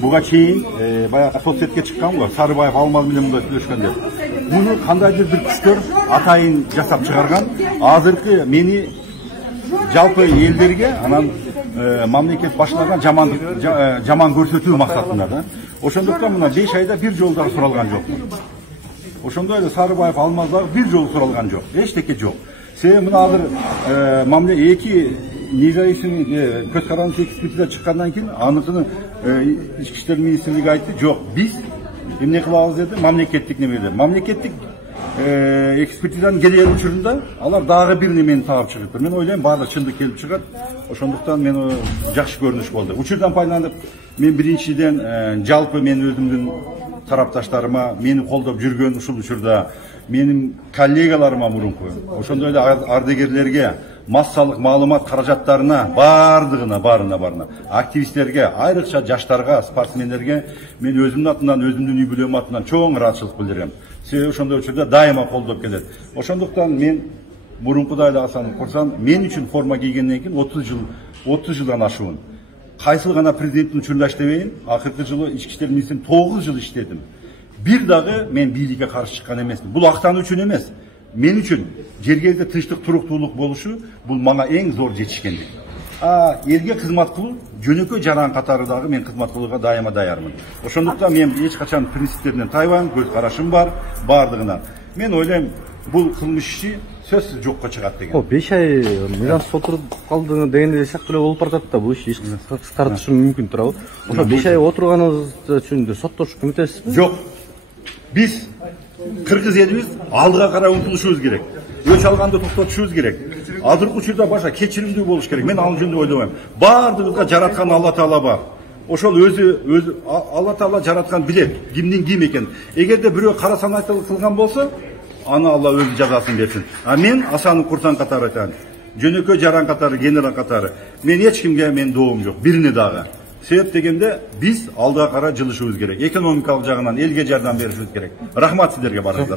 буга чейин баягы соцсетке чыккан го, Сарыбаев Алмаз менен мындай сүйлөшкөндө. Муну кандайдыр бир күчтөр атайын жасап чыгарган. Азыркы мени жалпы элдерге анан мамлекет башчыларына жаман көрсөтүү максатында да. Ошондуктан мына 5 айда бир жолу дагы суралган жок. Ошондой эле Сарыбаев Алмаздагы бир жолу суралган жок. Эчтеке жок. Себеби мына азыр эки независимый көз карандысыз экспертиза чыккандан кийин аныкын ички иштер министрлиги айтты, жок, биз эмне кылабыз деди, мамлекеттик немеде. Мамлекеттик экспертизанын келген учурунда алар дагы бир немени таап чыгыптыр. Мен ойлойм баардык чындык келип чыгат. Ошондуктан мен жакшы көрүнүш болду. Учурдан пайдаланып мен биринчиден жалпы мен өзүмдүн тарапташтарыма, мени колдоп жүргөн ушул учурда менин коллегаларыма мурунку, ошондой эле ардагерлерге, массалык маалымат каражаттарына, баарына, активисттерге, айрыкча жаштарга, спортсмендерге мен өзүмдүн атынан, өзүмдүн үй бүлөм атынан чоң ыраазычылык билдирем. Себеби ошондой учурда дайыма колдоп келет. Ошондуктан мен мурункудай эле Асан Курсан мен үчүн форма кийгенден кийин 30 жылдан ашуун. Кайсыл гана президенттин учурунда иштебейин, акыркы жылы ички иштер министринин 9 жыл иштедим. Бир дагы мен бийликке каршы чыккан эмесмин. Бул актануу үчүн эмес. Мен үчүн жергиликте тынчтык, туруктуулук болушу бул мага эң зор жетишкендик. Элге кызмат кылуу жөнөкөй жаран катары дагы мен кызмат кылууга дайыма даярмын. Ошондуктан мен эч качан принциптеринен тайбайм, көз карашым бар, бардыгына. Мен ойлойм, бул кылмыш иши сөзсүз жокко чыгат деген. 5 ай мыйзамсыз отуруп калды дегенде сыяктуу эле болуп баратат да, бул иш кыскартышы мүмкүн турабы? Ошо 5 ай отурганыңыз үчүн соттошуп көмөтөсүзбү? Жок. Биз кыргыз элибиз алдыга карай умтулушубуз керек. Өч алганды токтотушубуз керек. Азыркы учурда башка кечиримдүү болуш керек. Мен ал жөнүндө ойлобойм. Бардыгыбызга жараткан Алла Таала бар. Ошол өзү Алла Таала жараткан билет, кимдин ким экен. Эгерде бирөө кара санаттуулук кылган болсо, аны Алла өзү жазасын берсин. Мен Асан Курсан катары айтам. Жөнөкөй жаран катары, генерал катары. Мен эч кимге мен доом жок. Бирине дагы. Себеп дегенде биз алдыга карай жылышыбыз керек. Экономикалык жагынан элге жардам беришибиз керек. Рахмат сиздерге барыңыздар.